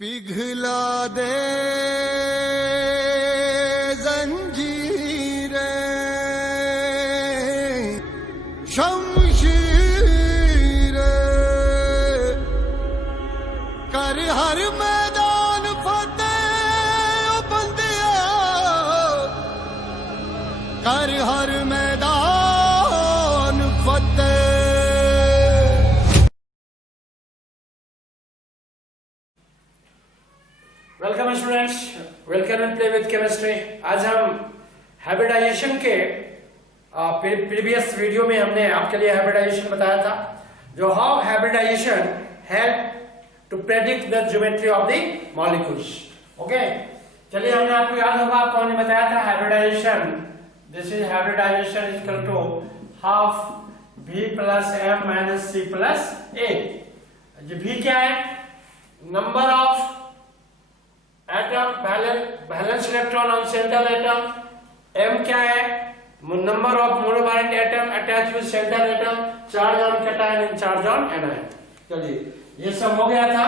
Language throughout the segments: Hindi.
पिघला दे जंजीरें शमशीरें कर हर मैदान फतेह ओ बंदिया कर हर मैदान फतेह। Welcome students, welcome and play with chemistry. आज हम हाइब्रिडाइजेशन के प्रीवियस वीडियो में हमने आपके लिए हाइब्रिडाइजेशन बताया था, जो how hybridization help to predict the geometry of the molecules. Okay, चलिए, हमने आपको याद होगा, आपको हमने बताया था hybridization, this is hybridization is equal to half v plus m minus c plus a। v क्या है? Number of atom valence electron on central atom. m क्या है? Number of monovalent atom attach with central atom, charge on cation and charge on anion. चलिए, ये सब हो गया था।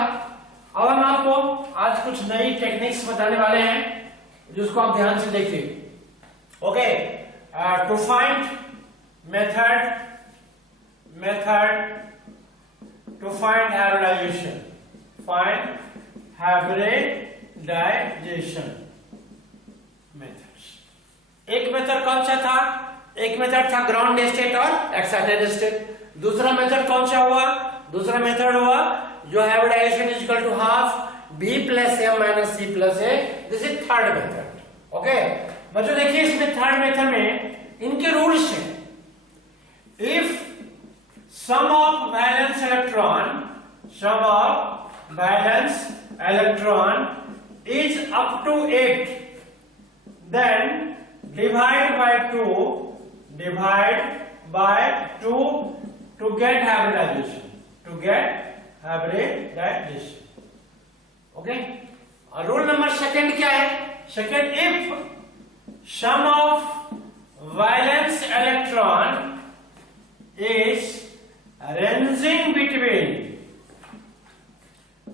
अब हम आपको आज कुछ नई टेक्निक्स बताने वाले हैं, जिसको आप ध्यान से देखिए। Okay, to find method to find hybridization, find hybridization methods. एक मेथड कौन सा था? एक मेथड था ग्राउंड स्टेट और एक्साइटेड स्टेट। दूसरा मेथड कौन सा हुआ? दूसरा मेथड हुआ जो hybridization is equal to half b plus m minus c plus a। This is third method. Okay बच्चों, देखिए, इसमें थर्ड मेथड में इनके रूल्स हैं। If sum of valence electron is up to 8, then divide by 2 to get hybridization, okay। और रूल नंबर सेकंड क्या है? Second, if sum of valence electron is ranging between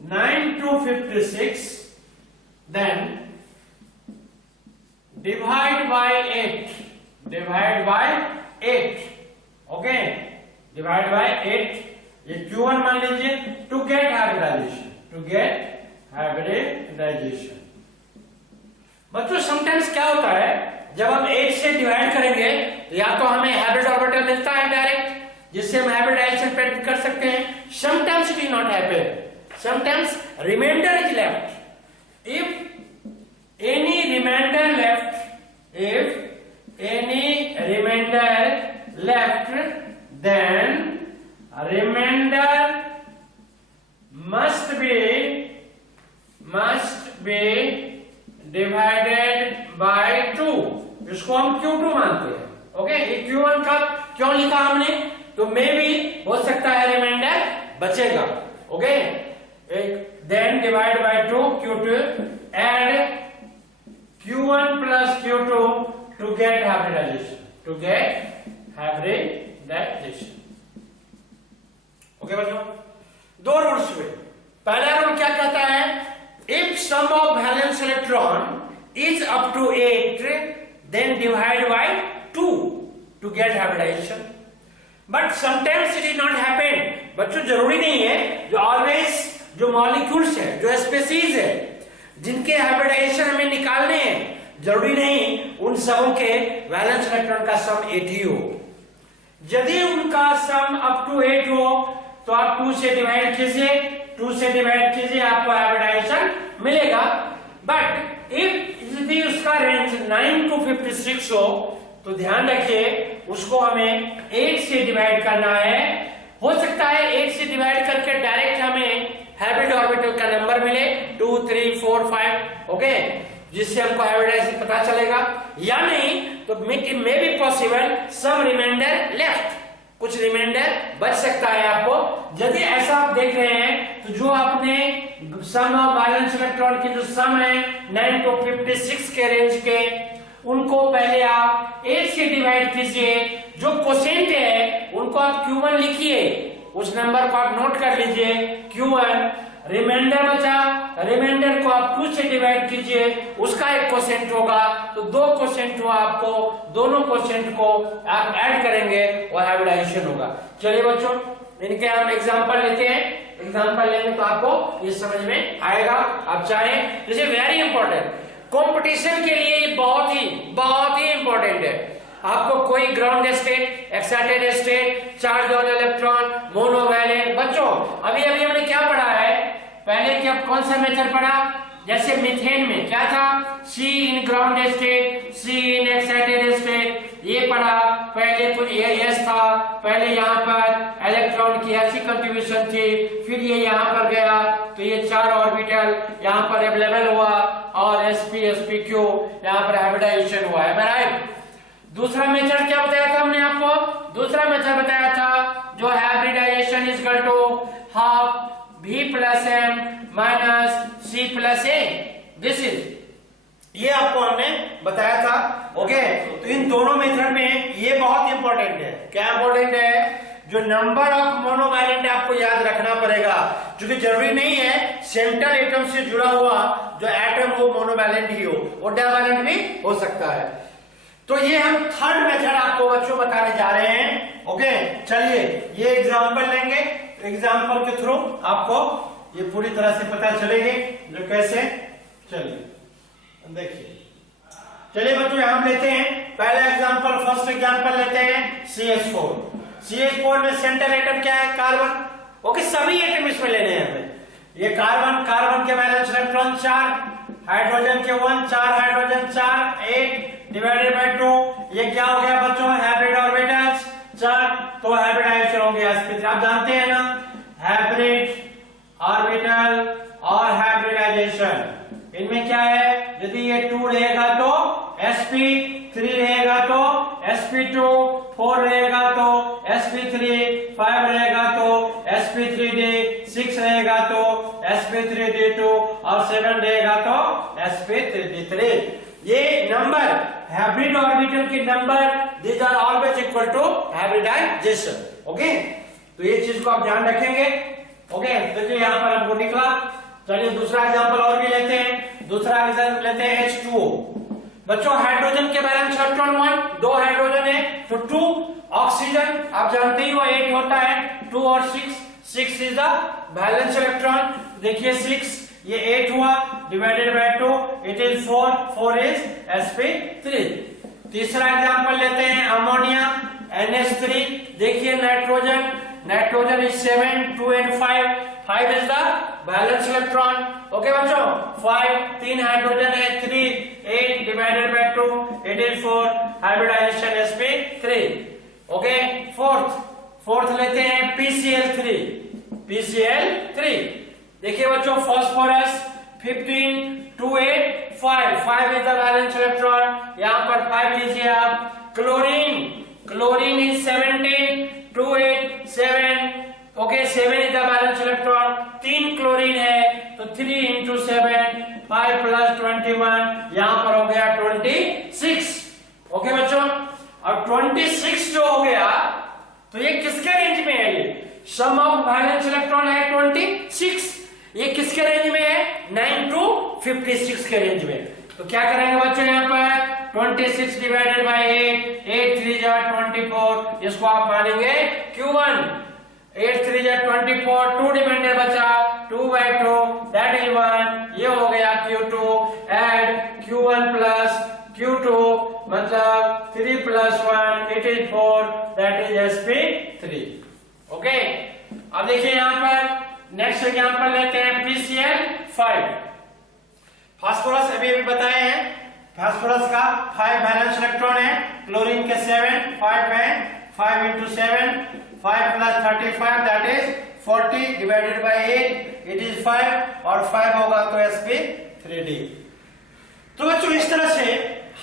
9 to 56, then divide by 8, okay, divide by 8, ये Q1 मान लीजिए, to get hybridization। बच्चों, समटाइम्स क्या होता है, जब हम 8 से डिवाइड करेंगे तो या तो हमें हाइब्रिड ऑर्बिटल मिलता है डायरेक्ट, जिससे हम हाइब्रिडाइजेशन प्रेडिक्ट कर सकते हैं। Sometimes it is not happen, sometimes remainder is left. If any remainder left, then remainder must be divided by 2। इसको हम Q2 मानते हैं। ओके, ये Q1 का क्यों लिखा हमने? तो मे भी हो सकता है रिमाइंडर बचेगा। Okay, then divide by 2 Q2, add Q1 plus Q2 to get hybridization, okay बच्चों, दो रूल्स हुए। पहला रूल क्या कहता है? if sum of valence electron is up to 8, then divide by 2 to get hybridization। but sometimes it did not happen। बच्चों, जरूरी नहीं है जो ऑलवेज जो मॉलिक्यूल्स है, जो स्पीसीज है, जिनके हाइब्रिडाइजेशन हमें निकालने हैं, जरूरी नहीं उन सबों के वैलेंस इलेक्ट्रॉन का सम 8 ही हो। यदि उनका सम अप टू 8 हो तो आप 2 से डिवाइड कीजिए, आपको हाइब्रिडाइजेशन मिलेगा। बट इफ यदि उसका रेंज 9 to 56 हो तो ध्यान रखिए, उसको हमें 8 से डिवाइड करना है। हो सकता है 8 से डिवाइड करके डायरेक्ट हमें हाइब्रिड ऑर्बिटल का नंबर मिले 2, 3, 4, 5, ओके, जिससे हमको हाइब्रिडाइजेशन पता चलेगा। या नहीं तो it may be possible sum remainder left, कुछ रिमाइंडर बच सकता है आपको। यदि ऐसा आप देख रहे हैं तो जो आपने सम ऑफ वैलेंस इलेक्ट्रॉन की जो सम है 9 to 56 के रेंज के, उनको पहले आप 8 से डिवाइड कीजिए। जो कोसेंट है उनको आप Q1 लिखिए, उस नंबर को आप नोट कर लीजिए Q1, रिमाइंडर बचा, रिमाइंडर को आप 2 से डिवाइड कीजिए, उसका एक क्वोशिएंट होगा, तो 2 क्वोशिएंट हुआ, आपको दोनों क्वोशिएंट को आप ऐड करेंगे और हाइब्रिडाइजेशन होगा। चलिए बच्चों, इनके हम एग्जांपल लेते हैं, एग्जांपल लेंगे तो आपको ये समझ में आएगा। आप चाहें, this is very important, competition के लिए ये बहुत ही इंपॉर्टेंट है। आपको कोई ground state, excited state, charge on electron, monovalent, बच्चों अभी हमने क्या पढ़ा है, पहले क्या कौन सा मेथड पढ़ा, जैसे मीथेन में क्या था, C in ground state, C in excited state, ये पढ़ा। पहले कुछ ये S था, पहले यहाँ पर इलेक्ट्रॉन की ऐसी कंट्रीब्यूशन थी, फिर ये यहाँ पर गया तो ये 4 ऑर्बिटल यहाँ पर अवेलेबल हुआ और sp spq यहाँ पर हाइब्रिडाइजेशन हुआ है, राइट। दूसरा मेथड क्या बताया था हमने आपको, दूसरा मेथड बताया था जो hybridization is equal to half V plus M minus C plus A, this is, ये आपको हमने बताया था। ओके, तो इन दोनों मेथड में ये बहुत इंपॉर्टेंट है। क्या इंपॉर्टेंट है, जो नंबर ऑफ मोनोवैलेंट आपको याद रखना पड़ेगा, क्योंकि जरूरी नहीं है सेंट्रल एटम से जुड़ा हुआ जो एटम हो मोनोवैलेंट ही हो, वो डाइवैलेंट भी हो सकता है। तो ये हम थर्ड मेथड आपको बच्चों बताने जा रहे हैं। ओके, चलिए ये एग्जांपल लेंगे, एग्जांपल के थ्रू आपको ये पूरी तरह से पता चलेगी जो कैसे। चलिए देखिए, चलिए बच्चों हम लेते हैं पहला एग्जांपल, फर्स्ट एग्जांपल लेते हैं CH4। CH4 में सेंट्रल एटम क्या है, कार्बन। ओके, सभी एटम इसमें लेने हैं हमें। ये कार्बन, कार्बन के वैलेंस इलेक्ट्रॉन 4, हाइड्रोजन के 1, 4 हाइड्रोजन 4, 8 डिवाइडेड बाय 2, ये क्या हो गया बच्चों, हाइब्रिड ऑर्बिटल्स 4, तो हाइब्रिडाइजेशन हो गया sp3। आप जानते हैं ना, हाइब्रिड ऑर्बिटल और हाइब्रिडाइजेशन इनमें क्या है, यदि ये 2 रहेगा तो sp, 3 रहेगा तो sp2, 4 रहेगा तो sp3, 5 रहेगा तो sp3d, 6 रहेगा तो sp3d2 और 7 रहेगा तो sp3d3। ये नंबर हाइब्रिड ऑर्बिटल के number, these are always equal to hybridization. Okay, तो ये चीज को आप ध्यान रखेंगे। ओके, देखिए यहाँ पर हमको निकला। चलिए दूसरा एग्जांपल और भी लेते हैं, दूसरा एग्जांपल लेते हैं H2O। बच्चों हाइड्रोजन के बैलेंस इलेक्ट्रॉन 1, 2 हाइड्रोजन है तो 2, ऑक्सीजन आप जानते ही हो 8 होता है, 2 और 6 इज द बैलेंस इलेक्ट्रॉन। देखिए 6, ये 8 हुआ, divided by 2 it is 4 is sp3। तीसरा एग्जांपल लेते हैं अमोनिया NH3। देखिए nitrogen is 7, 2 and 5 is the valence electron. Okay बच्चों, 5, 3 हाइड्रोजन है, 3, 8 divided by 2 it is 4, hybridization sp3। Okay, fourth लेते हैं PCl3। देखिए बच्चों phosphorus 15, 2, 8, 5 is the valence electron, यहां पर 5 लीजिए आप। Chlorine is 17, 2, 8, 7। Okay, 7 is the valence electron, 3 chlorine है तो 3 into 7, 5 plus 21, यहां पर हो गया 26। ओके बच्चों, अब 26 जो हो गया तो ये किसके रेंज में है, ये सम ऑफ बैलेंस इलेक्ट्रॉन है 26, ये किसके रेंज में है, 9 to 56 के रेंज में। तो क्या करेंगे बच्चों, यहाँ पर 26 डिवाइडेड बाय 8 3 जा 24, इसको आप मानेंगे Q1। 8 3 जा 24, 2 रिमाइंडर बचा, 2/2 दैट इज 1, ये हो गया Q2। Add Q1 plus Q2 मतलब 3 plus 1 it is 4, that is sp3। Okay, अब देखिए यहाँ पर नेक्स्ट एग्जांपल लेते हैं PCl5। फास्फोरस अभी बताए हैं, फास्फोरस का 5 बैलेंस इलेक्ट्रॉन है, क्लोरीन के 7, 5 है, 5 into 7, 5 plus 35 that is 40 divided by 8 it is 5 और 5 होगा तो sp3d। तो बच्चों इस तरह से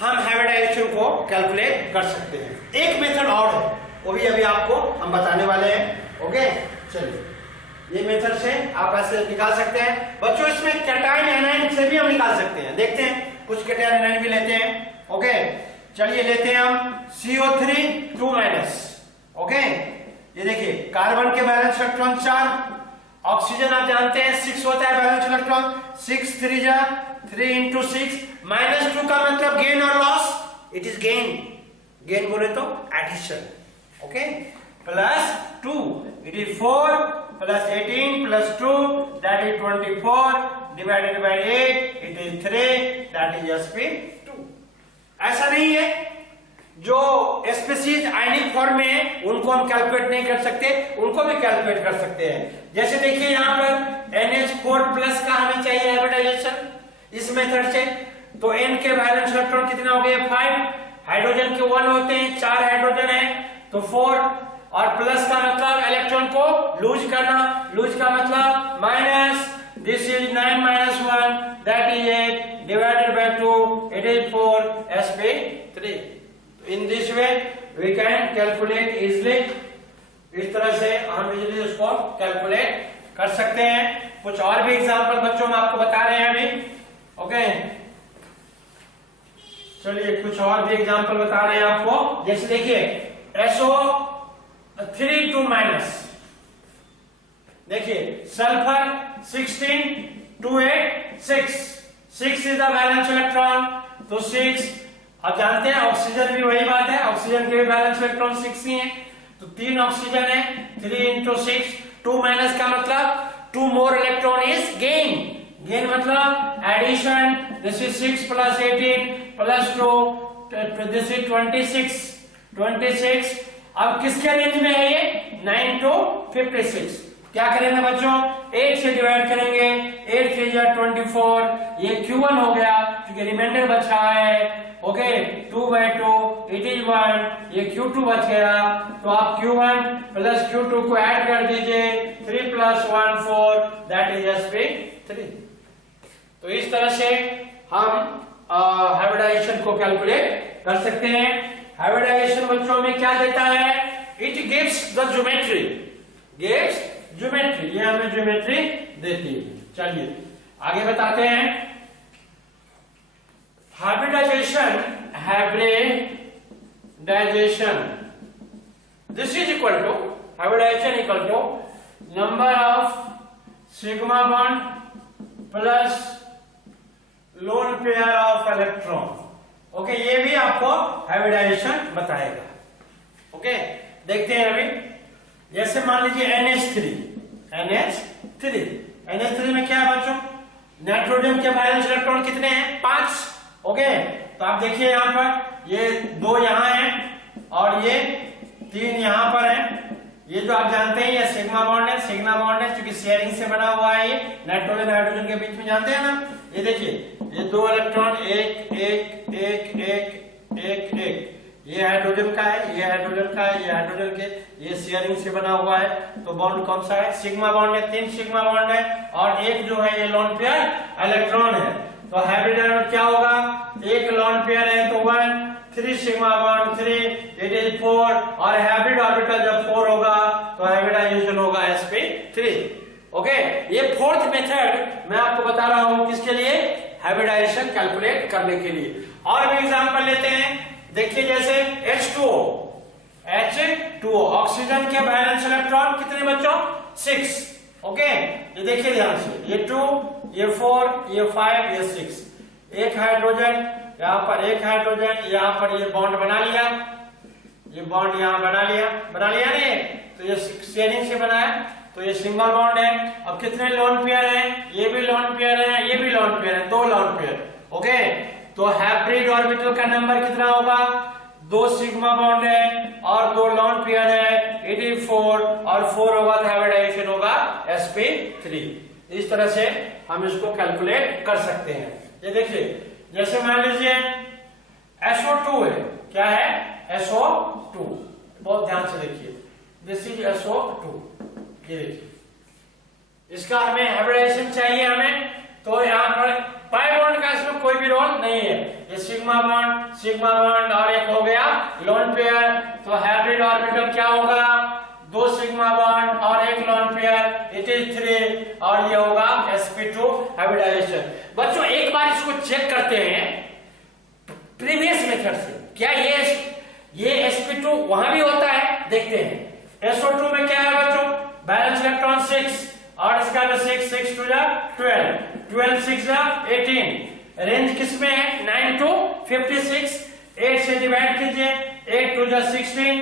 हम हाइब्रिडाइजेशन को कैलकुलेट कर सकते हैं। एक मेथड और है, वो भी अभी आपको हम बताने वाले हैं। ओके, चलिए ये मेथड से आप ऐसे निकाल सकते हैं बच्चों। इसमें कैटायन एनायन से भी हम निकाल सकते हैं, देखते हैं कुछ कैटायन एनायन भी लेते हैं। ओके, चलिए लेते हैं हम CO3 2-। ओके, ये देखिए कार्बन के बैलेंस इलेक्ट्रॉन 4, ऑक्सीजन आप जानते हैं 6 होता है वैलेंस इलेक्ट्रॉन, 6 3 जा 3 into 6, -2 का मतलब गेन और loss, it is gain, gain बोले तो addition, okay, plus 2 it is 4 plus 18 plus 2 that is 24 divided by 8 it is 3 that is sp2। ऐसा नहीं है जो स्पीशीज आयनिक फॉर्म में है उनको हम कैलकुलेट नहीं कर सकते, उनको भी कैलकुलेट कर सकते हैं। जैसे देखिए यहाँ पर NH4+ का हमें चाहिए हाइब्रिडाइजेशन इस मेथड से, तो N के वैलेंस इलेक्ट्रॉन कितना हो गए 5, हाइड्रोजन के 1 होते हैं, 4 हाइड्रोजन है तो 4, और प्लस का मतलब इलेक्ट्रॉन को लूज करना, लूज का मतलब minus, this is 9 - 1 that is 8 divided by 2 it is 4 sp3। In this way we can calculate easily, इस तरह से हम इजीली उसको कैलकुलेट कर सकते हैं। कुछ और भी एग्जांपल बच्चों में आपको बता रहे हैं अभी, ओके, चलिए कुछ और भी एग्जांपल बता रहे हैं आपको। जैसे देखिए SO3 - देखिए sulphur 16 2 8 6 is the valence electron, तो 6 आप जानते हैं ऑक्सीजन भी वही बात है, ऑक्सीजन के भी वैलेंस इलेक्ट्रॉन 6 ही हैं, तो 3 ऑक्सीजन है 3 into 6, 2 माइनस का मतलब 2 more electron is gain, gain मतलब addition, this is 6 plus 18 plus 2 this is 26। अब किसके रेंज में है ये 9 to 56, क्या करेंगे बच्चों 8 से डिवाइड करेंगे, 8 3 जा 24, ये Q1 हो गया क्योंकि रिमाइंडर बच रहा है, ओके, 2/2 इट इज 1, ये Q2 बच गया, तो आप Q1 प्लस Q2 को ऐड कर दीजिए, 3 + 1 4 दैट इज sp3। तो इस तरह से हम हाइब्रिडाइजेशन को कैलकुलेट कर सकते हैं। हाइब्रिडाइजेशन बच्चों में क्या देता है, it gives the geometry, gives geometry, ये हमें ज्योमेट्री देती है। चलिए आगे बताते हैं। Hybridization this is equal to, hybridization equal to number of sigma bond plus lone pair of electron, okay, ये भी आपको हाइब्रिडाइजेशन बताएगा, ओके। देखते हैं अभी, जैसे मान लीजिए NH3 में क्या है बच्चों, नाइट्रोजन के वैलेंस इलेक्ट्रॉन कितने हैं 5, ओके, तो आप देखिए यहाँ पर ये 2 यहाँ हैं और ये 3 यहाँ पर हैं। ये जो आप जानते हैं ये सिग्मा बॉन्ड है क्योंकि शेयरिंग से बना हुआ है, ये नाइट्रोजन हाइड्रोजन के बीच में जानते हैं ना। ये देखिए ये 2 इलेक्ट्रॉन 1 1 1 1 1 1, ये हाइड्रोजन का है, ये हाइड्रोजन का है, ये हाइड्रोजन के, ये शेयरिंग से बना हुआ है, तो बॉन्ड कौन सा है सिग्मा बॉन्ड है, 3 सिग्मा बॉन्ड है, और एक जो है ये लोन पेयर इलेक्ट्रॉन है। तो हाइब्रिड क्या होगा, एक लोन पेयर है तो 1, 3 सिग्मा बॉन्ड 3 इट इज 4, और हाइब्रिड ऑर्बिटल जब 4 होगा तो हाइब्रिडाइजेशन होगा sp3, ओके। ये फोर्थ मेथड मैं आपको बता रहा हूं किसके लिए, हाइब्रिडाइजेशन कैलकुलेट करने के लिए। और भी एग्जांपल लेते हैं, देखिए जैसे H2O ऑक्सीजन के वैलेंस इलेक्ट्रॉन कितने बच्चों 6, ओके, ये देखिए ध्यान से, ये 2 ये 4 ये 5 ये 6, एक हाइड्रोजन यहाँ पर, एक हाइड्रोजन यहाँ पर, ये बॉन्ड बना लिया, ये बॉन्ड यहाँ बना लिया ने, तो ये शेयरिंग से बना है, तो ये सिंगल बॉन्ड है। अब कितने लोन पेयर हैं, ये भी लोन पेयर है, ये भी लोन पेयर है, 2 लोन पेयर, ओके। तो हाइब्रिड ऑर्बिटल का नंबर कितना होगा, 2 सिग्मा बॉन्ड है और 2 लोन पेयर है, इट इज 4, और 4 होगा तो हाइब्रिडाइजेशन होगा sp3। इस तरह से हम इसको कैलकुलेट कर सकते हैं। ये देखिए जैसे मान लीजिए SO2 है, क्या है SO2, बहुत ध्यान से देखिए, दिस इज SO2, ये देखिए, इसका हमें हाइब्रिडाइजेशन चाहिए हमें, तो यहाँ पर पाई बॉन्ड का इसमें कोई भी रोल नहीं है, ये सिग्मा बॉन्ड और एक हो गया लोन पेयर, तो हाइब्रिड ऑर्बिटल क्या होगा, 2 सिग्मा बॉन्ड और एक लोन पेयर, इट इज 3, और ये होगा sp2 हाइब्रिडाइजेशन। बच्चों एक बार इसको चेक करते हैं प्रीवियस मेथड से, क्या ये sp2 वहां भी होता है, देखते हैं। SO2 में क्या है बच्चों, बैलेंस इलेक्ट्रॉन 6 और इसका जो 6 6 2 12, 12 6 18, रेंज किसमें है 9 to 56, 8 से डिवाइड कीजिए, 8 2 16,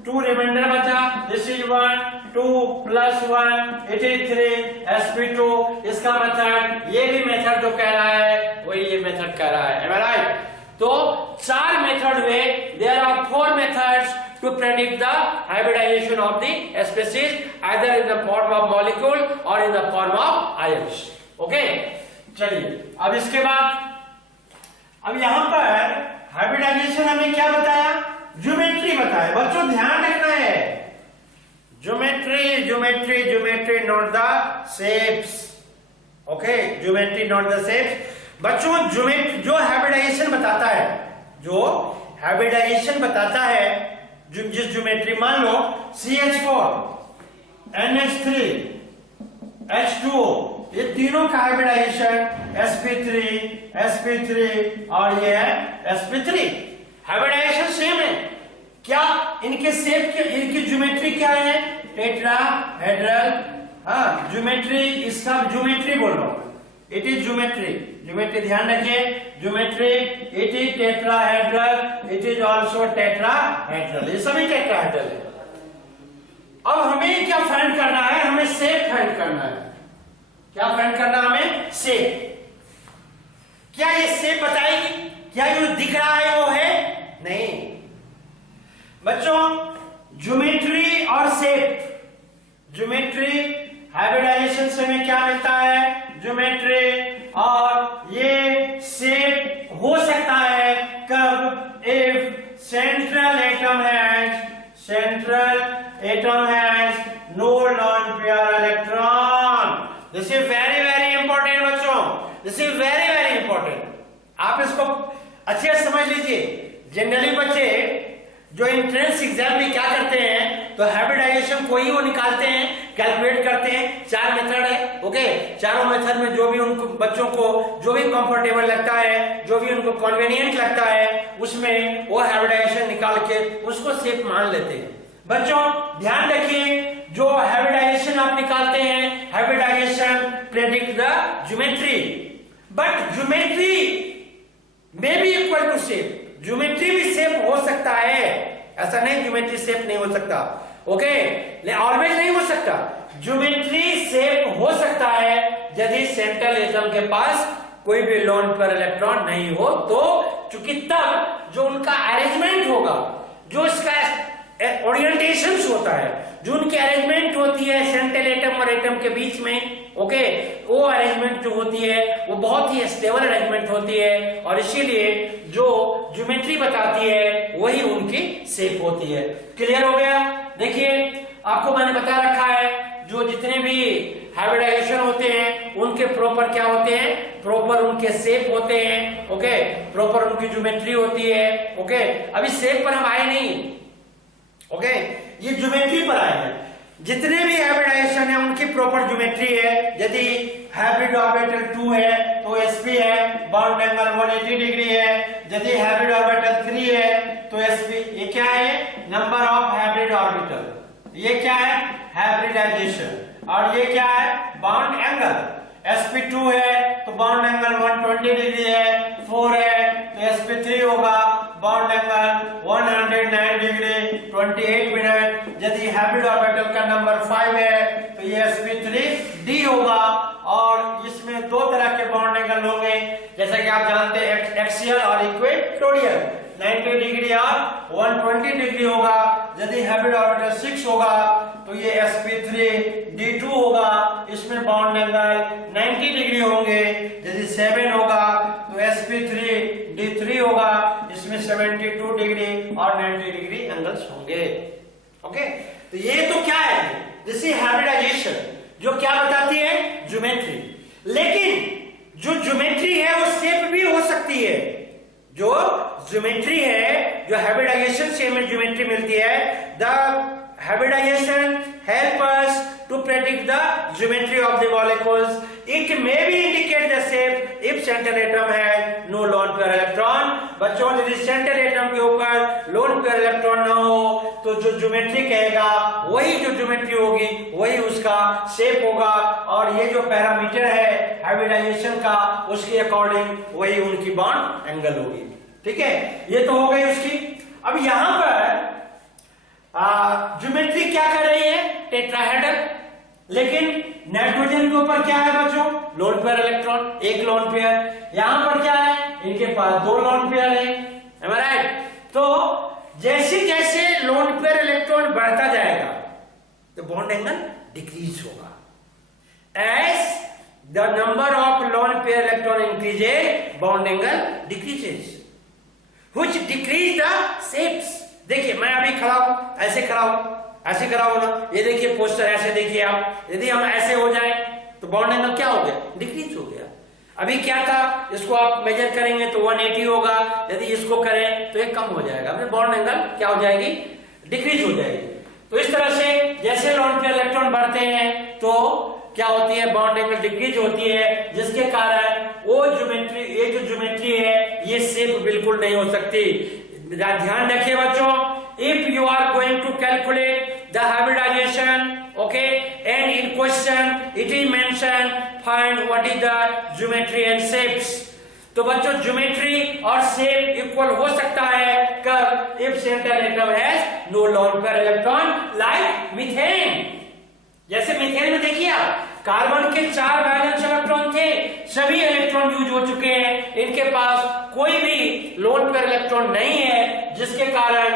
2 रिमाइंडर बचा, दिस इज 1 2 प्लस 1 83 sp2। इसका मेथड, ये भी मेथड जो कह रहा है वही ये मेथड कह रहा है, am I right? तो 4 मेथड में there are 4 methods to predict the hybridization of the species either in the form of molecule or in the form of ions। Okay, चलिए अब इसके बाद अब यहां पर हाइब्रिडाइजेशन हमें क्या बताया, ज्योमेट्री बताया। बच्चों ध्यान रखना है, geometry geometry geometry not the shapes. Okay, geometry not the shapes. बच्चों ज्योमेट्री जो हाइब्रिडाइजेशन बताता है, जो हाइब्रिडाइजेशन बताता है, जिस ज्योमेट्री, मान लो CH4 NH3 H2O, ये तीनों का हाइब्रिडाइजेशन sp3 और ये है sp3, हाइब्रिडाइजेशन सेम है। क्या इनके शेप के, इनकी ज्योमेट्री क्या है, टेट्राहेड्रल। हाँ, ज्योमेट्री, इसका ज्योमेट्री बोल रहा हूं, इट इज ज्योमेट्री। ज्योमेट्री ध्यान रखिए, geometry it is tetrahedral, it is also tetrahedral, ये सभी टेट्राहेड्रल है। अब हमें क्या फाइंड करना है, हमें शेप फाइंड करना है। क्या फाइंड करना है हमें, शेप। क्या ये शेप बताएगी, क्या जो दिख रहा है वो है, नहीं। बच्चों ज्योमेट्री और शेप, ज्योमेट्री हाइब्रिडाइजेशन से हमें क्या मिलता है, ज्योमेट्री, और ये शेप हो सकता है कब, if central atom has no lone pair electron. This is very very important बच्चों, this is very very important. आप इसको अच्छे से समझ लीजिए। जनरली बच्चे जो एंट्रेंस एग्जाम में क्या करते हैं, तो हाइब्रिडाइजेशन को ही वो निकालते हैं, कैलकुलेट करते हैं। 4 मेथड है, ओके, चारों मेथड में जो भी उनको, बच्चों को जो भी कंफर्टेबल लगता है, जो भी उनको कन्वीनियंट लगता है, उसमें वो हाइब्रिडाइजेशन निकाल के उसको शेप मान लेते हैं। बच्चों ध्यान रखिए, जो हाइब्रिडाइजेशन आप निकालते हैं, hybridization predict the geometry, but geometry में भी इक्वल टू शेप। ज्योमेट्री भी शेप हो सकता है, ऐसा नहीं ज्योमेट्री शेप नहीं हो सकता, ओके, ऑलवेज नहीं हो सकता। ज्योमेट्री शेप हो सकता है यदि सेंट्रल एटम के पास कोई भी लोन पर इलेक्ट्रॉन नहीं हो, तो चूंकि तब जो उनका अरेंजमेंट होगा, जो इसका ओरिएंटेशन होता है, जो उनकी अरेंजमेंट होती है सेंट्रल एटम और एटम के बीच में, ओके, वो अरेंजमेंट जो होती है वो बहुत ही स्टेबल अरेंजमेंट होती है, और इसीलिए जो ज्योमेट्री बताती है वही उनकी शेप होती है। क्लियर हो गया? देखिए आपको मैंने बता रखा है, जो जितने भी हाइब्रिडाइजेशन होते हैं उनके प्रॉपर क्या होते हैं, प्रॉपर उनके शेप होते हैं, ओके, प्रॉपर उनकी ज्योमेट्री होती है, ओके। अभी शेप पर हम आए नहीं, ओके, ये ज्योमेट्री पर आए हैं। जितने भी हाइब्रिडाइजेशन है उनकी प्रॉपर ज्योमेट्री है। यदि हाइब्रिड ऑर्बिटल 2 है तो sp है, बॉन्ड एंगल 180 डिग्री है। यदि हाइब्रिड ऑर्बिटल 3 है तो sp, ये क्या है, नंबर ऑफ हाइब्रिड ऑर्बिटल, ये क्या है, हाइब्रिडाइजेशन, और ये क्या है, बॉन्ड एंगल। sp2 है तो बॉन्ड एंगल 120 डिग्री है, 4 है तो sp3 होगा, बॉन्ड एंगल 109 डिग्री 28 मिनट। यदि हाइब्रिड ऑर्बिटल का नंबर 5 है तो ये sp3d होगा, और इसमें 2 तरह के बॉन्ड एंगल होंगे, जैसा कि आप जानते हैं, एक्सियल और इक्वेटोरियल, 90 डिग्री और 120 डिग्री होगा। यदि हाइब्रिड ऑर्बिटल 6 होगा तो ये sp3d2 होगा, इसमें बॉन्ड एंगल 90 डिग्री होंगे। यदि 7 होगा तो sp3d3 होगा, इसमें 72 डिग्री और 90 डिग्री एंगल्स होंगे, ओके। तो ये तो क्या है, दिस इज हाइब्रिडाइजेशन, जो क्या बताती है, ज्योमेट्री। लेकिन जो ज्योमेट्री है वो शेप भी हो सकती है। जो ज्योमेट्री है, जो हाइब्रिडाइजेशन से हमें ज्योमेट्री मिलती है, the hybridization help us to predict the geometry of the molecules. It may be indicate the shape if central atom है नो लोन पेयर इलेक्ट्रॉन। बच्चों यदि सेंट्रल एटम के ऊपर लोन पेयर इलेक्ट्रॉन ना हो तो जो ज्योमेट्री कहेगा वही जो ज्योमेट्री होगी वही उसका शेप होगा, और ये जो पैरामीटर है हाइब्रिडाइजेशन का उसके अकॉर्डिंग वही उनकी बॉन्ड एंगल होगी। ठीक है, ये तो हो गई उसकी। अब यहां पर ज्योमेट्री क्या कर रही है, टेट्राहेड्रल, लेकिन नाइट्रोजन के ऊपर क्या है बच्चों, लोन पेयर इलेक्ट्रॉन, एक लोन पेयर। यहां पर क्या है, इनके पास दो लोन पेयर है, am I right? तो जैसे जैसे लोन पेयर इलेक्ट्रॉन बढ़ता जाएगा तो बॉन्ड एंगल डिक्रीज होगा। As the number of lone pair electron increases bond angle decreases which decrease the shapes. देखिए मैं अभी खड़ा हूं, ऐसे खड़ा हूं, ऐसे खड़ा हो ना, ये देखिए पोस्टर ऐसे देखिए आप, यदि हम ऐसे हो जाए तो बॉन्ड एंगल क्या हो गया, डिक्रीज हो गया। अभी क्या था, इसको आप मेजर करेंगे तो 180 होगा, यदि इसको करें तो ये कम हो जाएगा, अपने बॉन्ड एंगल क्या हो जाएगी, डिक्रीज हो जाएगी। तो इस तरह से जैसे लोन पेयर इलेक्ट्रॉन बढ़ते हैं तो क्या होती है, बॉन्ड एंगल डिक्रीज होती है, जिसके कारण वो ज्योमेट्री, ये जो ज्योमेट्री है ये शेप बिल्कुल नहीं हो सकती। ध्यान रखिए बच्चों, if you are going to calculate the hybridization, okay, and in question it is mentioned find what is the geometry and shapes। तो बच्चों ज्योमेट्री और शेप इक्वल हो सकता है कब, if central atom has no lone pair electron like methane। जैसे मीथेन में देखिए आप, कार्बन के 4 वैलेंस इलेक्ट्रॉन थे, सभी इलेक्ट्रॉन यूज हो चुके हैं, इनके पास कोई भी लोन पेयर इलेक्ट्रॉन नहीं है, जिसके कारण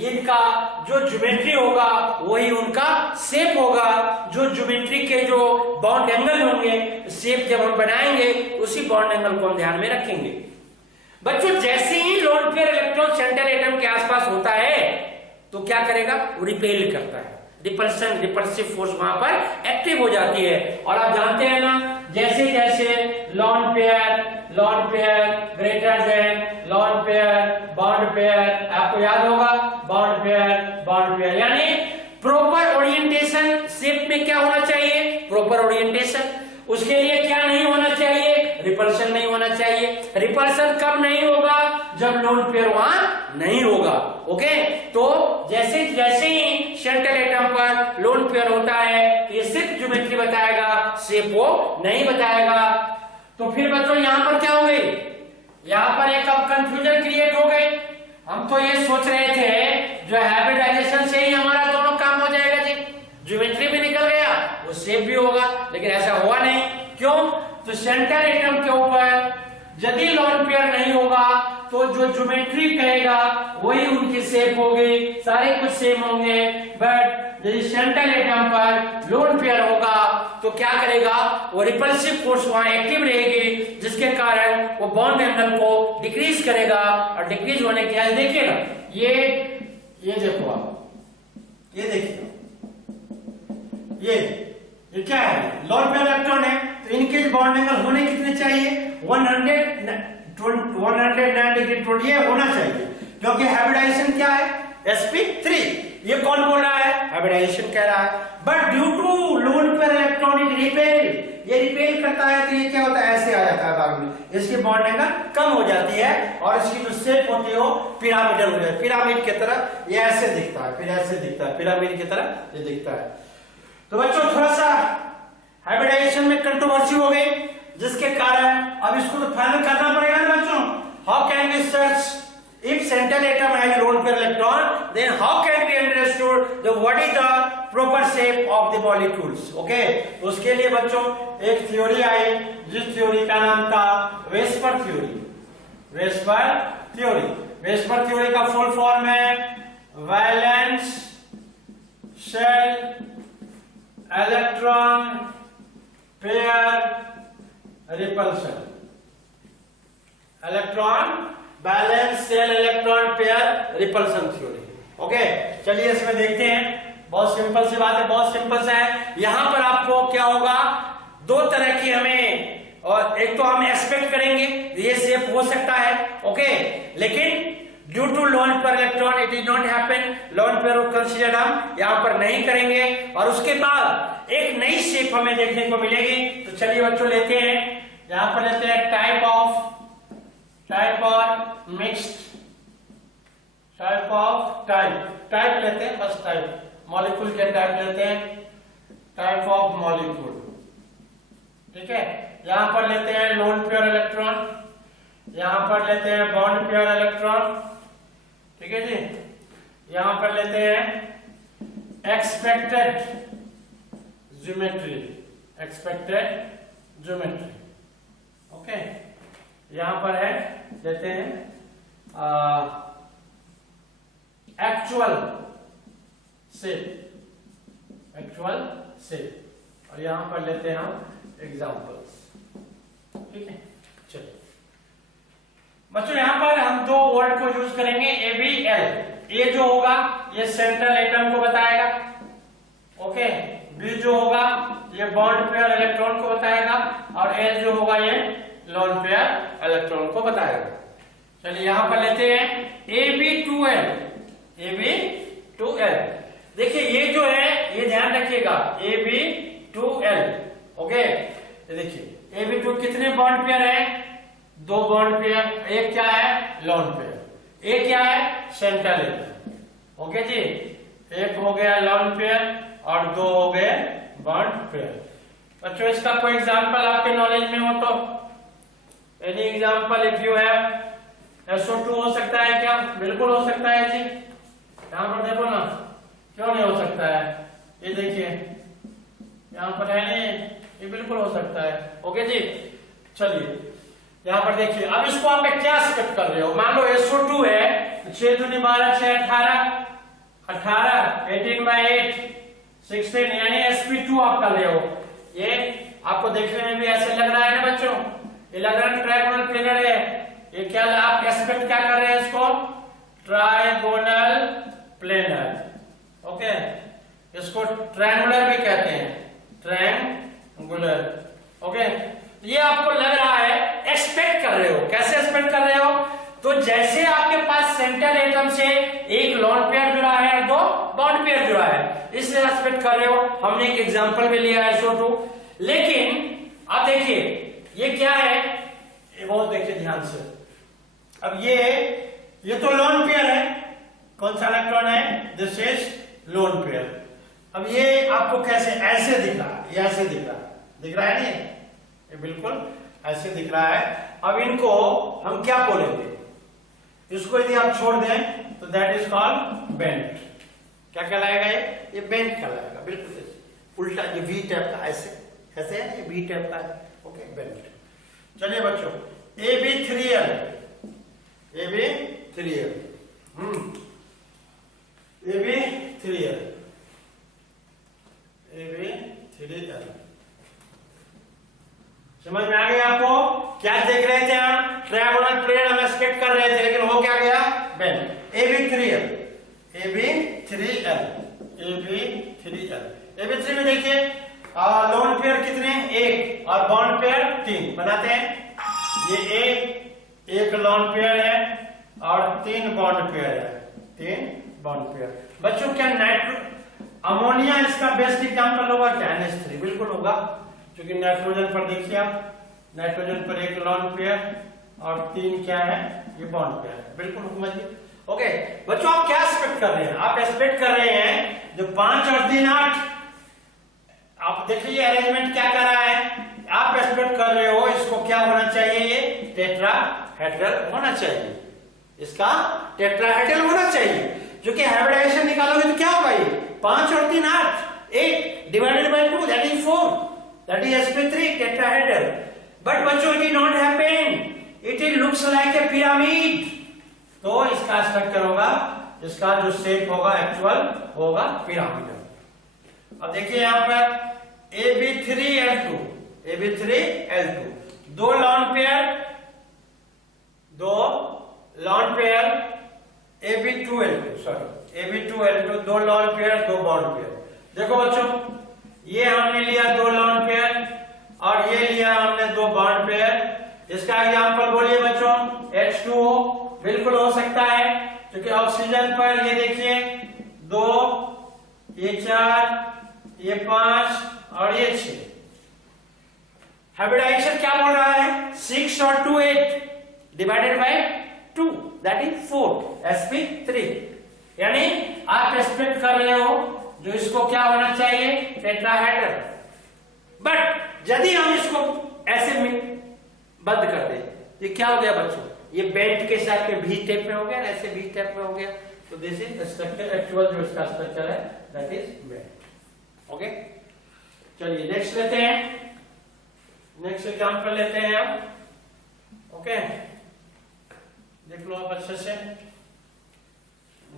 इनका जो ज्योमेट्री होगा वही उनका शेप होगा। जो ज्योमेट्री के जो बॉन्ड एंगल होंगे, शेप जब हम बनाएंगे उसी बॉन्ड एंगल को हम ध्यान में रखेंगे। बच्चों जैसे ही lone pair electron central atom के आसपास होता है तो क्या करेगा, वो रिपेल करता है, रिपल्सन, रिपल्सिव फोर्स वहां पर एक्टिव हो जाती है। और आप जानते हैं ना, जैसे जैसे lone pair greater than lone pair bond pair, आपको याद होगा बॉन्ड पेयर, यानी प्रॉपर ओरिएंटेशन, शेप में क्या होना चाहिए, प्रॉपर ओरिएंटेशन। उसके लिए क्या नहीं होना चाहिए, रिपल्सन नहीं होना चाहिए। रिपल्सन कब नहीं होगा, जब लोन पेयर वहां नहीं होगा। ओके, तो जैसे जैसे ही सेंट्रल एटम पर लोन पेयर होता है तो ये सिर्फ ज्योमेट्री बताएगा, शेप वो नहीं बताएगा। तो फिर बच्चों यहां पर क्या हो गई, यहां पर एक अब कंफ्यूजन क्रिएट हो गई। हम तो ये सोच रहे थे जो हाइब्रिडाइजेशन से ही हमारा दोनों काम हो जाएगा जी, ज्योमेट्री भी निकल गया, वो शेप भी होगा, लेकिन ऐसा हुआ नहीं। क्यों, तो सेंट्रल एटम के ऊपर यदि लोन पेयर नहीं होगा तो जो ज्योमेट्री कहेगा वही उनकी शेप होगी, सारे कुछ सेम होंगे। बट यदि सेंट्रल एटम पर लोन पेयर होगा तो क्या करेगा, वो रिपल्सिव फोर्स वहां एक्टिव रहेगी, जिसके कारण वो बॉन्ड एंगल को डिक्रीज करेगा। और डिक्रीज होने के बाद देखिए ना, ये देखो आप, ये देखिए, ये क्या है, लोन पेयर इलेक्ट्रॉन है, तो इनके बॉन्ड एंगल होने कितने चाहिए, 109 डिग्री 20 होना चाहिए, क्योंकि हाइब्रिडाइजेशन क्या है, sp3। ये कौन बोल रहा है, हाइब्रिडाइजेशन कह रहा है। But due to lone pair electron it repel, ये रिपेल करता है तो ये क्या होता है, ऐसे आ जाता है बाद में, इसकी बॉन्ड एंगल कम हो जाती है और इसकी जो शेप होती है वो पिरामिडल हो जाती है, पिरामिड की तरह ये ऐसे दिखता है, फिर ऐसे दिखता है, पिरामिड की तरह ये दिखता है। तो बच्चों थोड़ा सा हाइब्रिडाइजेशन में कंट्रोवर्सी हो गई, जिसके कारण अब इसको तो फाइनल करना पड़ेगा ना बच्चों। How can we search if central atom has lone pair electron, then how can we understood the what is the proper shape of the molecules? Okay, उसके लिए बच्चों एक थ्योरी आई, जिस थ्योरी का नाम था वेस्पर थ्योरी। वेस्पर थ्योरी का फुल फॉर्म है valence shell electron pair repulsion, electron valence shell electron pair repulsion theory. Okay, चलिए इसमें देखते हैं। बहुत सिंपल सी बात है, बहुत सिंपल सा है। यहां पर आपको क्या होगा, दो तरह की हमें, और एक तो हम एक्सपेक्ट करेंगे ये शेप हो सकता है, ओके, लेकिन due to lone pair electron it is not happen, lone pair को कंसीडर हम यहां पर नहीं करेंगे। और उसके बाद एक नई शेप हमें देखने को मिलेगी। तो चलिए बच्चों लेते हैं, यहां पर लेते हैं टाइप और मिक्स्ड, टाइप लेते हैं, बस टाइप, मॉलिक्यूल के टाइप लेते हैं, टाइप ऑफ मॉलिक्यूल, ठीक है। यहां पर लेते हैं लोन पेयर इलेक्ट्रॉन, यहां पर लेते हैं बॉन्ड पेयर इलेक्ट्रॉन, ठीक है जी। यहां पर लेते हैं एक्सपेक्टेड ज्योमेट्री, ओके। यहां पर है लेते हैं एक्चुअल शेप, और यहां पर लेते हैं हम एग्जांपल्स, ठीक है। चलिए बच्चों, यहां पर हम दो वर्ड को यूज करेंगे, ABL। ए जो होगा ये सेंट्रल एटम को बताएगा, ओके। बी जो होगा ये बॉन्ड पेयर इलेक्ट्रॉन को बताएगा, और एल जो होगा ये लोन पेयर इलेक्ट्रॉन को बताएगा। चलिए यहां पर लेते हैं AB2L। देखिए ये जो है, ये ध्यान रखिएगा, AB2L, ओके। देखिए AB2 कितने बॉन्ड पेयर है? दो बॉन्ड पेयर, एक क्या है लोन पेयर, एक क्या है सेंट्रल एटम, ओके जी। एक हो गया लोन पेयर और दो हो गए बॉन्ड पेयर। बच्चों इसका कोई एग्जांपल आपके नॉलेज में हो तो, any example if you have. SO2 हो सकता है क्या? बिल्कुल हो सकता है जी। यहां पर देखो ना, क्यों नहीं हो सकता है? ये देखिए यहां पर है नहीं, ये बिल्कुल हो सकता है, ओके जी। चलिए यहां पर देखिए, अब इसको आप क्या एक्सपेक्ट कर रहे हो? मान लो SO2 है, 6 दूनी 12, 6 18, 18/8 16, यानी sp2 आप कर रहे हो। ये आपको देखने में भी ऐसे लग रहा है ना बच्चों, ये लग रहा है ट्रायगोनल प्लेनर है। ये क्या आप एक्सपेक्ट क्या कर रहे हैं इसको? Trigonal planar, okay. इसको ट्रायंगुलर भी कहते हैं, ट्रायंगुलर, ओके। ये आपको लग रहा है, एक्सपेक्ट कर रहे हो। कैसे एक्सपेक्ट कर रहे हो? तो जैसे आपके पास सेंट्रल एटम से एक लोन पेयर जुड़ा है और दो बॉन्ड पेयर जुड़ा है, इसलिए एक्सपेक्ट कर रहे हो। हमने एक एग्जांपल भी लिया है SO2। लेकिन अब देखिए ये क्या है, ये बहुत देखिए ध्यान से। अब ये तो लोन पेयर है, कौन सा इलेक्ट्रॉन है? This is lone pair. अब ये आपको कैसे ऐसे दिख रहा है, ये ऐसे दिख रहा है नहीं, ये बिल्कुल ऐसे दिख रहा है। अब इनको हम क्या बोलेंगे? इसको यदि आप छोड़ दें तो दैट इज कॉल्ड बेंट। क्या कहलाएगा? ये बेंट कहलाएगा, बिल्कुल उल्टा, ये V टाइप का, ऐसे है, ये V टाइप का है, ओके, बेंट। चलिए बच्चों, AB3L, समझ में आ गया आपको? क्या देख रहे थे हम? ट्रायंगुलर प्लेन हम एक्सपेक्ट कर रहे थे, लेकिन हो क्या गया? बेंट। AB3L में देखिए लोन पेयर कितने? एक, और बॉन्ड पेयर 3 बनाते हैं। ये एक लोन पेयर है और 3 बॉन्ड पेयर है, 3 बॉन्ड पेयर। बच्चों क्या अमोनिया इसका बेस्ट एग्जांपल होगा क्या? NH3 बिल्कुल होगा, क्योंकि नाइट्रोजन पर देखिए आप, नाइट्रोजन पर एक लोन पेयर और 3 क्या है? ये बॉन्ड पेयर है, बिल्कुल समझिए, ओके। बच्चों आप क्या एक्सपेक्ट कर रहे हैं? आप एक्सपेक्ट कर रहे हैं जो 5 और 3 8, आप देखिए अरेंजमेंट क्या कर रहा है। आप एक्सपेक्ट कर रहे हो इसको क्या होना चाहिए? ये टेट्राहेड्रल होना चाहिए, इसका टेट्राहेड्रल होना चाहिए, क्योंकि हाइब्रिडाइजेशन निकालोगे तो क्या होगा? ये 5 और 3 8 divided by 2 that is 4, that is sp3 tetrahedral. But बच्चों it is not happening, it is looks like a pyramid. तो इसका स्ट्रक्चर होगा, इसका जो शेप होगा एक्चुअल होगा पिरामिडल। अब देखिए यहां पर AB3L2, दो लॉन पेयर AB2L2, दो लॉन पेयर, दो बॉन्ड पेयर। देखो बच्चों, ये हमने लिया 2 लॉन पेयर और ये लिया हमने 2 बॉन्ड पेयर। इसका एग्जांपल बोलिए बच्चों। H2O बिल्कुल हो सकता है, क्योंकि ऑक्सीजन पर ये देखिए 2, ये 4, ये 5 और ये 6। हाइब्रिडाइजेशन क्या बोल रहा है? 6 और 2 8 divided by 2 that is 4 sp3। यानी आप एक्सपेक्ट कर रहे हो जो इसको क्या होना चाहिए? टेट्राहेड्रल। बट यदि हम इसको ऐसे में बंद कर दें, ये क्या हो गया बच्चों? ये बेंट के साथ में भी टाइप में हो गया, ऐसे भी टाइप में हो गया। तो दिस इज स्ट्रक्चर, एक्चुअल जो इसका स्ट्रक्चर है दैट इज बेंट। ओके, चलिए नेक्स्ट लेते हैं, नेक्स्ट एग्जांपल लेते हैं हम। ओके, देख लो आप अच्छे से।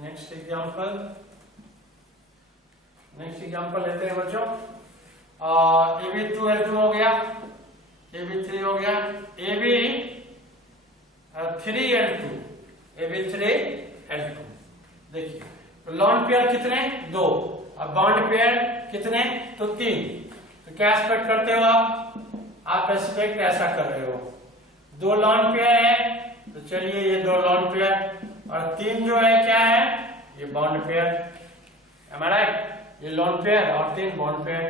नेक्स्ट एग्जांपल लेते हैं बच्चों। AB2L2 हो गया, AB3 हो गया, AB3L2, AB3L2। देखिए तो लॉन पेयर कितने? 2। अब बॉन्ड पेयर कितने? तो 3। तो क्या एक्सपेक्ट करते हो आप एक्सपेक्ट ऐसा कर रहे हो, 2 लॉन पेयर है तो चलिए ये 2 लॉन पेयर, और 3 जो है क्या है? ये bond pair. am I right? ये लॉन पेयर और 3 बॉन्ड पेयर।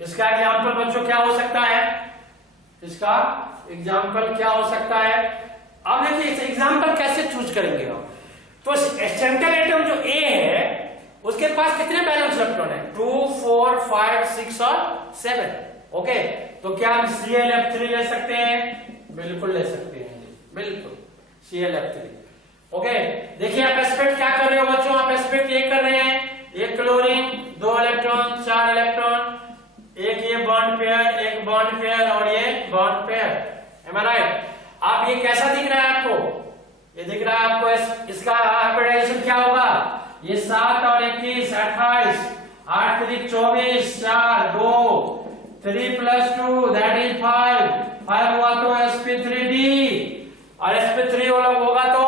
इसका एग्जाम्पल बच्चों क्या हो सकता है? इसका एग्जाम्पल क्या हो सकता है? अब देखिए इस एग्जाम्पल कैसे चूज करेंगे हम। तो सेंट्रल एटम जो A है उसके पास कितने बैलेंस इलेक्ट्रॉन है? 2 4 5 6 और 7। ओके, तो क्या हम ClF3 ले सकते हैं? बिल्कुल ले सकते हैं, बिल्कुल ClF3। ओके, देखिए आप एस्पेक्ट क्या कर रहे हो बच्चों? आप एस्पेक्ट ये कर रहे हैं, एक क्लोरीन 2 इलेक्ट्रॉन 4 इलेक्ट्रॉन, एक ये बॉन्ड पेयर, एक बॉन्ड पेयर और ये bond pair. am I right? आप ये कैसा दिख रहा है आपको? ये दिख रहा है आपको इसका हाइब्रिडाइजेशन क्या होगा? ये 7 और 21 28, 8 3 24, 4 2, 3 + 2 दैट इज 5 हुआ तो sp3d, और sp3 होगा तो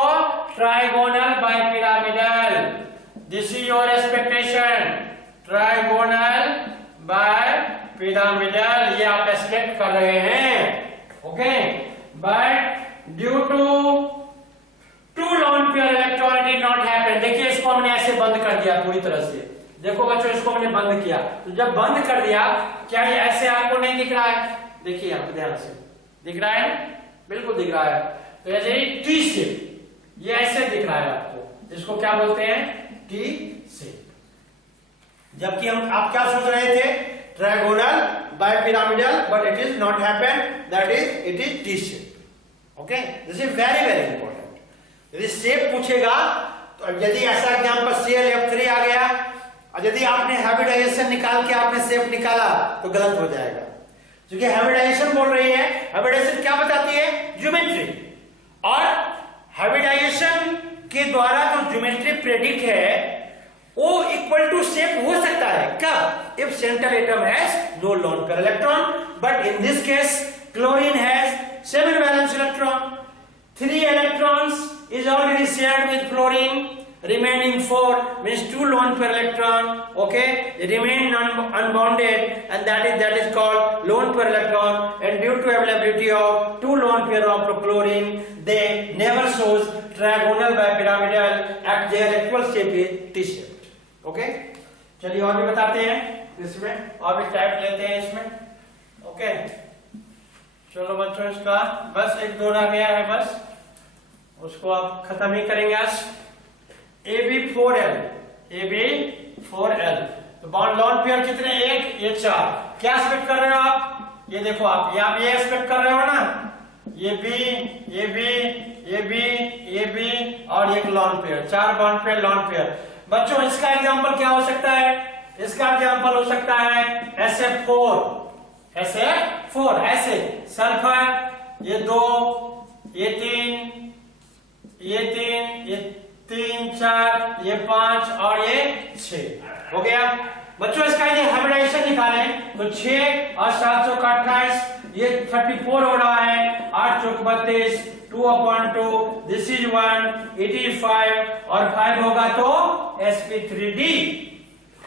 trigonal bipyramidal. This is your expectation, trigonal bipyramidal, ये आप एक्सपेक्ट कर रहे हैं। Okay, but due to 2 lone pair electron did not happen। देखिए इसको हमने ऐसे बंद कर दिया पूरी तरह से। देखो बच्चों इसको हमने बंद किया, तो जब बंद कर दिया क्या ये ऐसे आपको नहीं दिख रहा है? देखिए आप ध्यान से, दिख रहा है? बिल्कुल दिख रहा है। तो ऐसे टी शेप, ये ऐसे दिख रहा है आपको, इसको क्या बोलते हैं? T shape. जबकि हम आप क्या सोच रहे थे? Trigonal bipyramidal, but it is not happen, that is it is T shape. Okay, this is very very important. यदि शेप पूछेगा तो यदि ऐसा एग्जांपल ClF3 आ गया और यदि आपने हाइब्रिडाइजेशन निकाल के आपने शेप निकाला तो गलत हो जाएगा, क्योंकि हाइब्रिडाइजेशन बोल रही है। हाइब्रिडाइजेशन क्या बताती है? ज्योमेट्री। और हाइब्रिडाइजेशन के द्वारा जो ज्योमेट्री प्रेडिक्ट है वो इक्वल टू शेप हो सकता है। कब? If central atom has no lone pair electron, but in this case chlorine has 7 valence electron, 3 electrons is already shared with fluorine, remaining 4 means 2 lone pair electron. Okay, they remain unbounded, and that is called lone pair electron. And due to availability of 2 lone pair of chlorine, they never shows trigonal bipyramidal at their actual shape is T-shaped. Okay, चलिए और भी बताते हैं इसमें, और भी टाइप लेते हैं इसमें। ओके, चलो बच्चों इसका बस 1-2 रह गया है, बस उसको आप खत्म ही करेंगे आज। AB4L, AB4L, तो बॉन्ड लॉन पेयर कितने? 1 ये 4। क्या एक्सपेक्ट कर रहे हो आप? ये देखो आप ये एक्सपेक्ट कर रहे हो ना, ये B, ये B, ये B, ये B और एक lone pair, 4 bond pair lawn pair. बच्चों इसका एग्जांपल क्या हो सकता है? इसका एग्जांपल हो सकता है SF4, ऐसे सल्फर, ये 2, ये 3, ये 3 4, ये 5 और ये 6 हो गया। बच्चों इसका यदि हाइब्रिडाइजेशन निकालें तो 6 और 7 चौक 28, ये 34 हो रहा है, 8 चौक 32, 2/2, दिस इज 1, इट इज 5 और 5 होगा तो sp3d,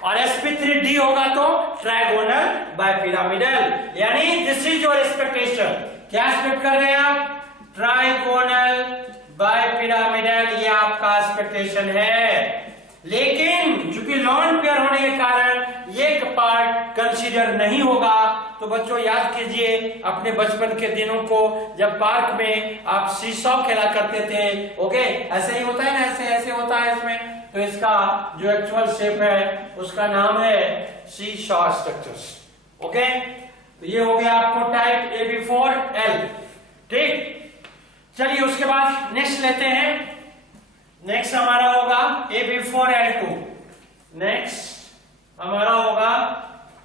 और sp3d होगा तो ट्राइगोनल बाइपिरामिडल। यानी दिस इज योर एक्सपेक्टेशन। क्या एक्सपेक्ट कर रहे हैं आप? ट्राइगोनल बाइपिरामिडल, ये आपका एक्सपेक्टेशन है। लेकिन चूंकि लॉन पेयर होने के कारण ये पार्ट कंसीडर नहीं होगा, तो बच्चों याद कीजिए अपने बचपन के दिनों को, जब पार्क में आप सीसॉ खेला करते थे। ओके, ऐसे ही होता है ना, ऐसे ऐसे होता है इसमें। तो इसका जो एक्चुअल शेप है उसका नाम है सीसॉ स्ट्रक्चर्स। ओके, तो ये हो गया आपको टाइप AB4L। ठीक, चलिए उसके बाद नेक्स्ट लेते हैं। नेक्स्ट हमारा होगा AB4L2। नेक्स्ट हमारा होगा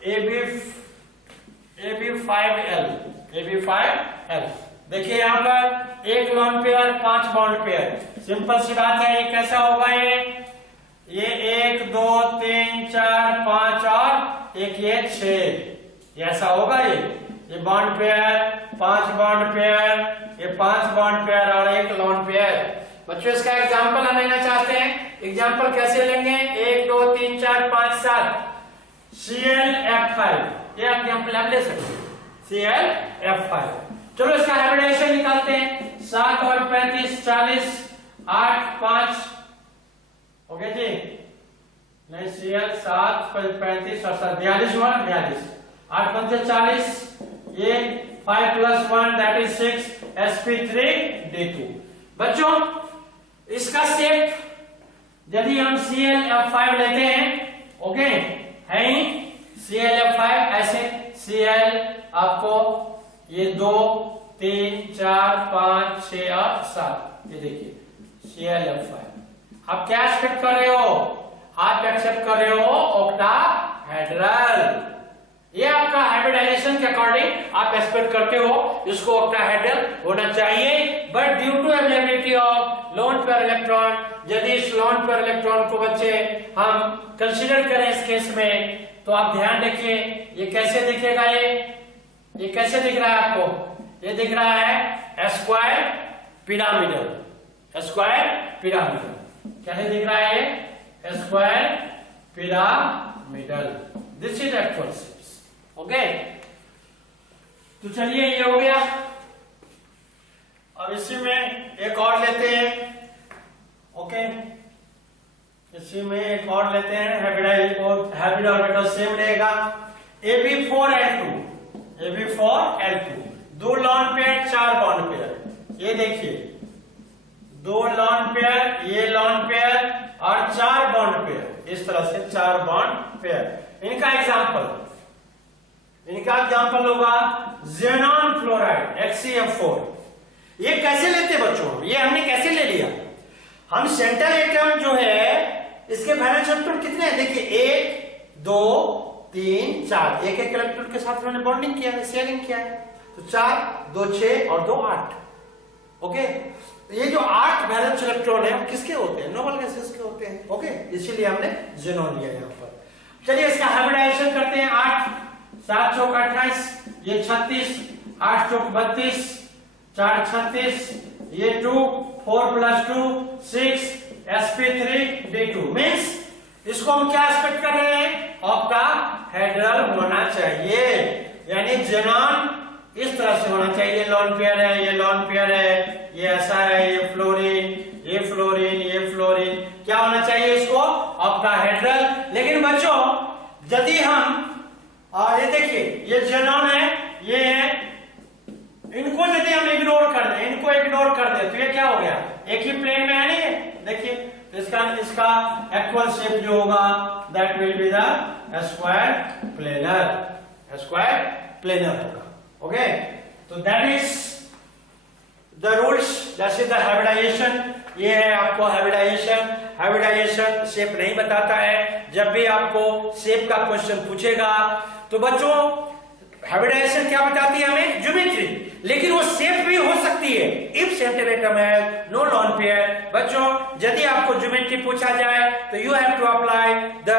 AB5L। देखिए यहाँ पर एक lone pair 5 bond pair. Simple सी बात है, ये कैसा होगा? ये 1 2 3 4 5 और एक ये 6, ऐसा होगा। ये बॉन्ड पेयर, 5 बॉन्ड पेयर, ये 5 बॉन्ड पेयर और एक लॉन पेयर। बच्चों इसका एग्जाम्पल हम लेना चाहते हैं। एग्जाम्पल कैसे लेंगे? 1 2 3 4 5 7 ClF5, ये एग्जाम्पल आप ले सकते हैं, ClF5। चलो इसका हाइब्रिडाइजेशन निकालते हैं। 7 और 35 40, 8 5, ओके जी, नहीं Cl 7 35 और 7 42 हुआ ना, 42, 8 5 40, ये 5 + 1 दैट इज 6 sp3d2। बच्चों इसका शेप यदि हम ClF5 लेते हैं, ओके है ही ClF5 ऐसे, Cl आपको ये 2 3 4 5 6 और 7, ये देखिए ClF5। आप क्या एक्सेप्ट कर रहे हो? आप एक्सेप्ट कर रहे हो ऑक्टाहेड्रल। ये आपका हाइब्रिडाइजेशन के अकॉर्डिंग आप एक्सपेक्ट करते हो इसको ऑक्टाहेड्रल होना चाहिए। But due to availability of lone pair electron, यदि इस लोन पेयर इलेक्ट्रॉन को बच्चे हम कंसीडर करें इस केस में, तो आप ध्यान रखिए ये कैसे दिखेगा। ये कैसे दिख रहा है आपको? ये दिख रहा है स्क्वायर पिरामिडल। स्क्वायर पिरामिडल कैसे दिख रहा है? Square pyramidal. This is actual shapes. Okay, तो चलिए ये हो गया। अब इसी में एक और लेते हैं। ओके, इसी में एक और लेते हैं। हाइब्रिड ऑर्बिटल सेम रहेगा। AB4L2, AB4L2, 2 lone pair 4 bond pair. ये देखिए 2 लॉन पेयर, ये लॉन पेयर और 4 बॉन्ड पेयर, इस तरह से 4 बॉन्ड पेयर। इनका एग्जाम्पल होगा ज़ेनॉन फ्लोराइड HCF4। ये कैसे लेते बच्चों? ये हमने कैसे ले लिया? हम सेंट्रल एटम जो है इसके वैलेंस इलेक्ट्रॉन कितने हैं? देखिए 1 2 3 4, एक इलेक्ट्रॉन के साथ उन्होंने बॉन्डिंग किया है, शेयरिंग किया है। तो 4 2 6 और 2 8। ओके, ये जो 8 वैलेंस इलेक्ट्रॉन है किसके होते हैं? नोबल गैसेस के होते हैं। ओके, इसीलिए हमने ज़ेनॉन लिया यहाँ पर। चलिए इसका हाइब्रिडाइजेशन करते हैं। 8 7 चौक 28, ये 36, 8 चौक 32, 4 36, ये 2 4 + 2 6 sp3d2। मीन्स इसको हम क्या एक्सपेक्ट कर रहे हैं? ऑक्टाहेड्रल होना चाहिए, यानी ज़ेनॉन इस तरह से होना चाहिए। लॉन पेयर है, ये लॉन पेयर है, ये ऐसा है, ये फ्लोरीन, ये फ्लोरीन, ये फ्लोरीन, क्या होना चाहिए इसको? ऑक्टाहेड्रल। लेकिन बच्चों यदि हम ये देखिए ये ज़ेनॉन है, ये है, इनको यदि हम इग्नोर कर दें, इनको इग्नोर कर दें, तो ये क्या हो गया? एक ही प्लेन में है नहीं है। देखिए इसका एक्चुअल शेप जो होगा that will be the square planar होगा। ओके, तो that is the rules, that is the hybridization. ये है आपको हाइब्रिडाइजेशन। हाइब्रिडाइजेशन शेप नहीं बताता है। जब भी आपको शेप का क्वेश्चन पूछेगा तो बच्चों हाइब्रिडाइजेशन क्या बताती है हमें? ज्योमेट्री। लेकिन वो शेप भी हो सकती है इफ सेंट्रल एटम है नो लॉन पेयर। बच्चों यदि आपको ज्योमेट्री पूछा जाए तो you have to apply the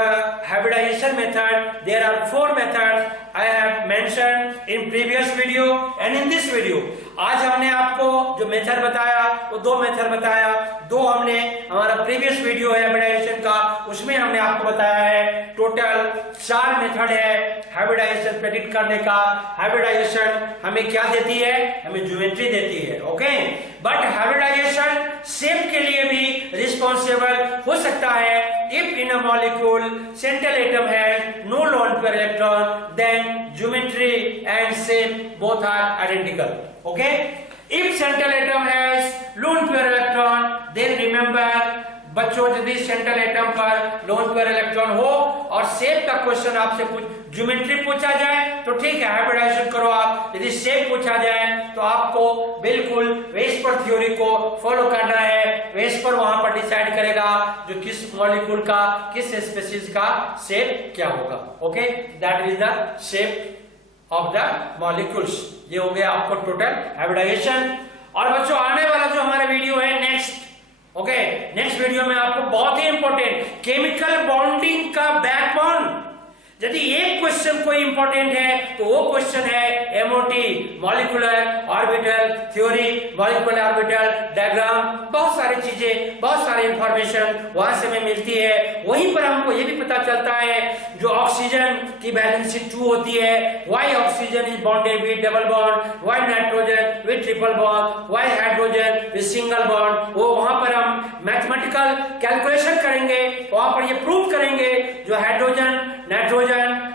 hybridization method. There are 4 methods I have mentioned in previous video and in this video। आज हमने आपको जो मेथड बताया वो 2 मेथड बताया। 2 हमने हमारा प्रीवियस वीडियो है हाइब्रिडाइजेशन का, उसमें हमने आपको बताया है। टोटल 4 मेथड है हाइब्रिडाइजेशन प्रेडिक्ट करने का। हाइब्रिडाइजेशन हमें क्या देती है? हमें ज्योमेट्री देती है। ओके, बट हाइब्रिडाइजेशन शेप के लिए भी रिस्पॉन्सिबल रिस्पॉन्सिबल हो सकता है if in a molecule central atom has no lone pair electron then geometry and shape both are identical. Okay, if central atom has lone pair electron then remember बच्चों, यदि सेंट्रल एटम पर लोन पेयर इलेक्ट्रॉन हो और शेप का क्वेश्चन आपसे ज्योमेट्री पूछा जाए तो ठीक है, हाइब्रिडाइजेशन करो आप. यदि शेप पूछा जाए तो आपको बिल्कुल वेस्पर थ्योरी को फॉलो करना है. वेस्पर वहां पर डिसाइड करेगा जो किस मॉलिक्यूल का, किस स्पीशीज का शेप क्या होगा. Okay, that is the shape of the molecules. ये हो गया आपको टोटल हाइब्रिडाइजेशन. और बच्चों आने वाला जो हमारा वीडियो है नेक्स्ट, ओके, नेक्स्ट वीडियो में आपको बहुत ही इंपॉर्टेंट केमिकल बॉन्डिंग का बैकबोन. यदि एक क्वेश्चन कोई इंपॉर्टेंट है तो वो क्वेश्चन है MOT, molecular orbital theory, molecular orbital diagram. बहुत सारी चीजें, बहुत सारी इंफॉर्मेशन वहां से हमें मिलती है. वहीं पर हमको ये भी पता चलता है जो ऑक्सीजन की वैलेंसी 2 होती है, why oxygen is bonded with double bond, why nitrogen with triple bond, why hydrogen with single bond. वो वहां पर हम मैथमेटिकल कैलकुलेशन करेंगे, वहां पर ये प्रूव करेंगे जो हाइड्रोजन, नाइट्रोजन,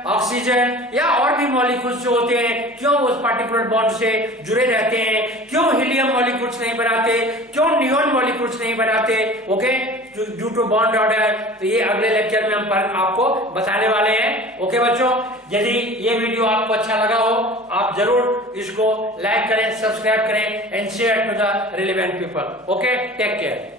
ऑक्सीजन या और भी मॉलिक्यूल्स जो होते हैं क्यों उस पार्टिकुलर बॉन्ड से जुड़े रहते हैं, क्यों हीलियम मॉलिक्यूल्स नहीं बनाते, क्यों नियॉन मॉलिक्यूल्स नहीं बनाते. Okay, due to bond order. तो ये अगले लेक्चर में हम आपको बताने वाले हैं. ओके बच्चों, यदि ये वीडियो आपको अच्छा लगा हो आप जरूर इसको लाइक करें, सब्सक्राइब करें and share to the relevant people. Okay, take care.